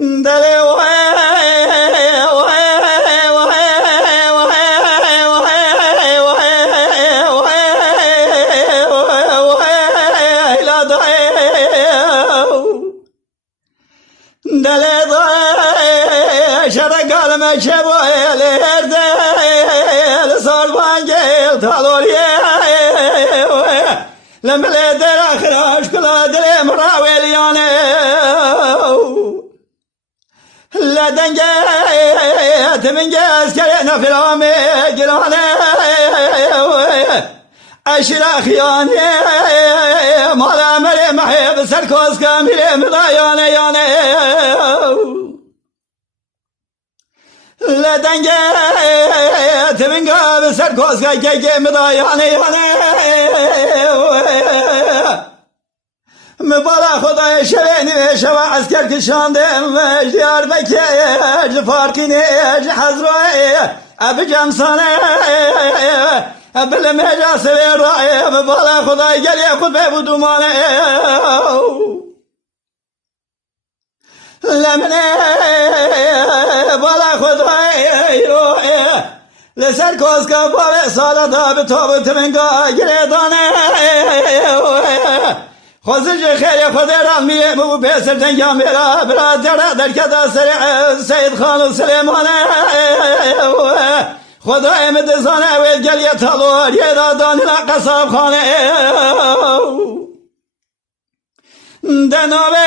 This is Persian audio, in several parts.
دلی شرق المشبوه الهردل صار جيل طالوريه لما لدر اخراج كلا دل مراوي ليانه لا دنجت من جاز كلنا في العمي جلانه اشرا خيانه مالا مري محب سركوز كامل مضايانه يانه لا دنجت من قاب سركوز كي مضايانه يانه مبالا خدای شوینی شوا عسکر کشاندن دیار بکر فارقی نیج حضرای اب جمسانه بل مجاس رای مبالا خدای گلی خود به بدومانه لمنه بالا خدای روی لسر کوز کا باوه سالا داب تابت منگا گردانه خوزش خیلی خود رامیه مو پسر تنگا میرا برادر در کدا سید خان سلیمانه خدا امدزانه وید گلی تلور یه دادانی قصاب خانه دنوه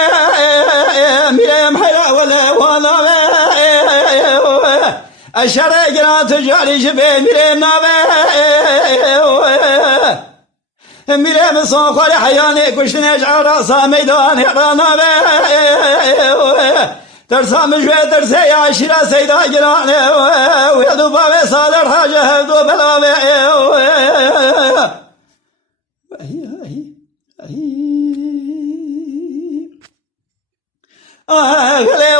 میرم حیرا وله وانوه اشاره گران تجاری جبه میرم نوه میرم سان خال حیانه کشتنش عراسا میدان حرانا درسا مجوه درسه عشیره سیدا گرانه ویدو باوه سالر حاجه هدو بلاوه اغلی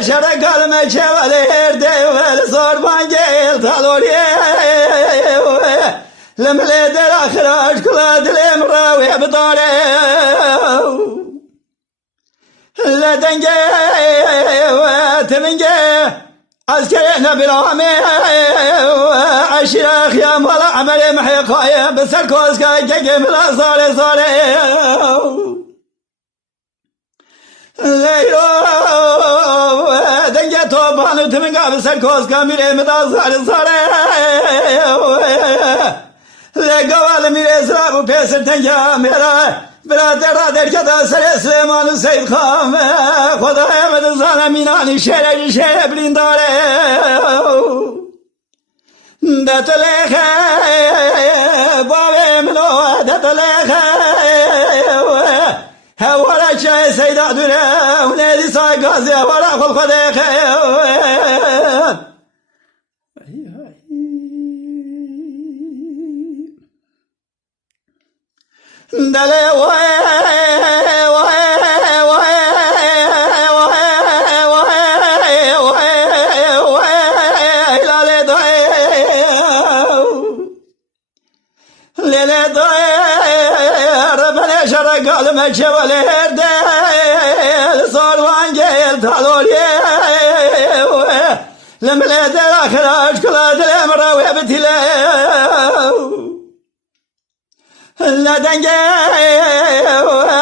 شرق المشبوه الهردل صار جيل طالوريه لما لدر اخراج كلا دل مراوي بطاره لا دنجت من عسكرنا برامي عشرة خيام ولا عمل محي قايم بسر كوز كاي ملا صالي دنجت توبانو تمنگا بسر كوز كاميري مدا صالي لقوال ميري سرابو بيسر تنجا ميرا برادر در کدا سر سلیمان سید خان خدا احمد ظالمینانی شهر بلینداره دتلخه باب منو دتلخه هوارا چه سیدا دوره ونیدی سای گازی هوارا خل خدخه دله شرق المشبوه الهردل صار جيل طالوريه لما لدر اخراج كلا دل مراوي بتله لا دنجه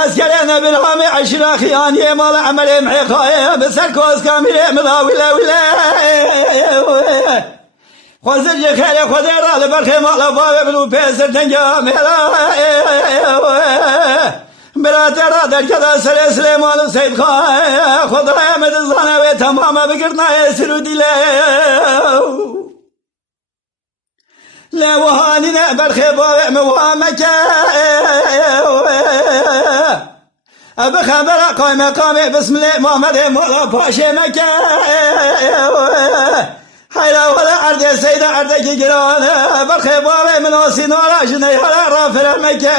اسكرنا بالعام عشرة خيانية مال عمل محقاية بسر كوز كاميري مضاوي ولا خوزج خير خدير البرخي مال باب بلو بيسر دنجه مهلا برادر در کدا سر سلیمان سید خان خدا احمد زانوی تمام بگرنا سرودی لوهانی برخی باوع موامک بخبر قائم قامي بسم الله محمد مولا پاشه مکه حیلا ولا عرض سیده عرض گرانه برخی باوع مناسی ناراش نیاره را فرمکه